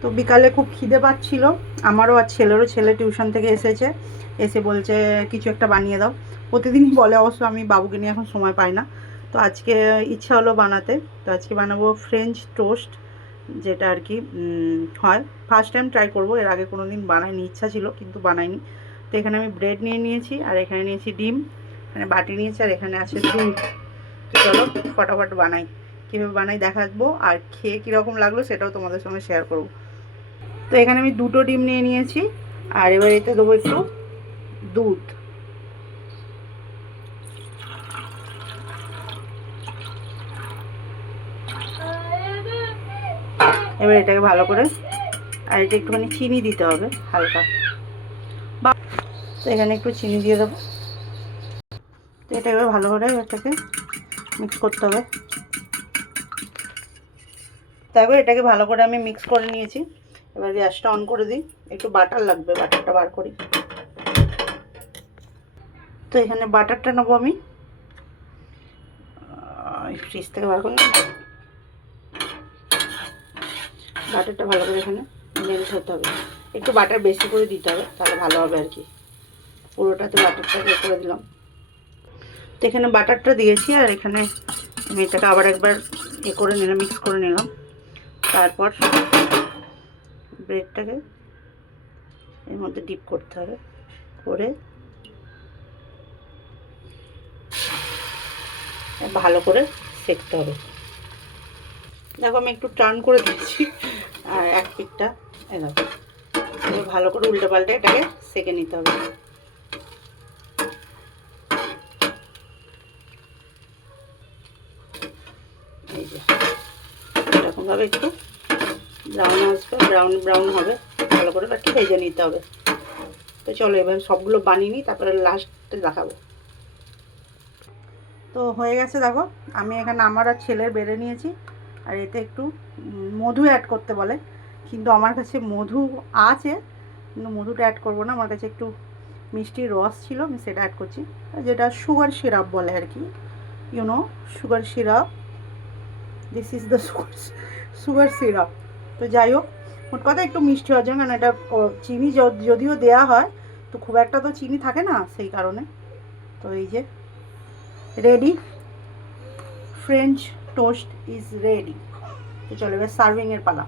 তো বিকালে খুব খিদে পাচ্ছিল আমারও, আর ছেলেরও। ছেলে টিউশন থেকে এসেছে, এসে বলছে কিছু একটা বানিয়ে দাও। প্রতিদিনই বলে, অবশ্য আমি বাবুকে নিয়ে এখন সময় পাই না। তো আজকে ইচ্ছা হলো বানাতে। তো আজকে বানাবো ফ্রেঞ্চ টোস্ট, যেটা আর কি হয়। ফার্স্ট টাইম ট্রাই করব, এর আগে কোনো দিন বানাইনি, ইচ্ছা ছিল কিন্তু বানাইনি। তো এখানে আমি ব্রেড নিয়ে নিয়েছি, আর এখানে নিয়েছি ডিম, এখানে বাটি নিয়েছি, আর এখানে আছে দুধ। তো চলো ফটাফট বানাই। কীভাবে বানাই দেখাবো, আর খেয়ে কীরকম লাগলো সেটাও তোমাদের সঙ্গে শেয়ার করব। তো এখানে আমি 2টো ডিম নিয়ে নিয়েছি, আর এবার এতে দেবো একটু দুধ। এবার এটাকে ভালো করে, আর এটা একটুখানি চিনি দিতে হবে হালকা, বা তো এখানে একটু চিনি দিয়ে দেবো। তো এটা এবার ভালো করে এটাকে মিক্স করতে হবে। তারপর এটাকে ভালো করে আমি মিক্স করে নিয়েছি। এবার গ্যাসটা অন করে দিই, একটু বাটার লাগবে, বাটারটা বার করি। তো এখানে বাটারটা নেবো আমি, ফ্রিজ থেকে বার করে বাটারটা ভালো করে এখানে মেল্ট হতে হবে। একটু বাটার বেশি করে দিতে হবে, তাহলে ভালো হবে আর কি। পুরোটাতে বাটারটা ইয়ে করে দিলাম। তো এখানে বাটারটা দিয়েছি, আর এখানে আমি এটাকে আবার একবার ইয়ে করে নিলাম, মিক্স করে নিলাম। তারপর ব্রেডটাকে এর মধ্যে ডিপ করতে হবে, করে ভালো করে সেঁকতে হবে। দেখো আমি একটু টার্ন করে দিচ্ছি, আর এক পিঠটা দেখো ভালো করে উল্টে পাল্টে এটাকে সেঁকে নিতে হবে। এই যে এরকমভাবে একটু ব্রাউন আসবে, ব্রাউন ব্রাউন হবে, ভালো করে একটু ভেজে নিতে হবে। তো চলো এবার সবগুলো বানিয়ে নিই, তারপরে লাস্টে দেখাবো। তো হয়ে গেছে দেখো, আমি এখানে আমার আর ছেলের বেড়ে নিয়েছি, আর এতে একটু মধু অ্যাড করতে বলে, কিন্তু আমার কাছে মধু আছে, কিন্তু মধুটা অ্যাড করবো না। আমার কাছে একটু মিষ্টির রস ছিল, আমি সেটা অ্যাড করছি, যেটা সুগার সিরাপ বলে আর কি, you know sugar syrup, this is the sugar syrup. তো যাই হোক, মোট কথা একটু মিষ্টি হওয়ার জন্য, কারণ এটা চিনি যদিও দেয়া হয়, তো খুব একটা তো চিনি থাকে না, সেই কারণে। তো এই যে ready, French toast is ready. তো চলো এবার সার্ভিংয়ের পালা।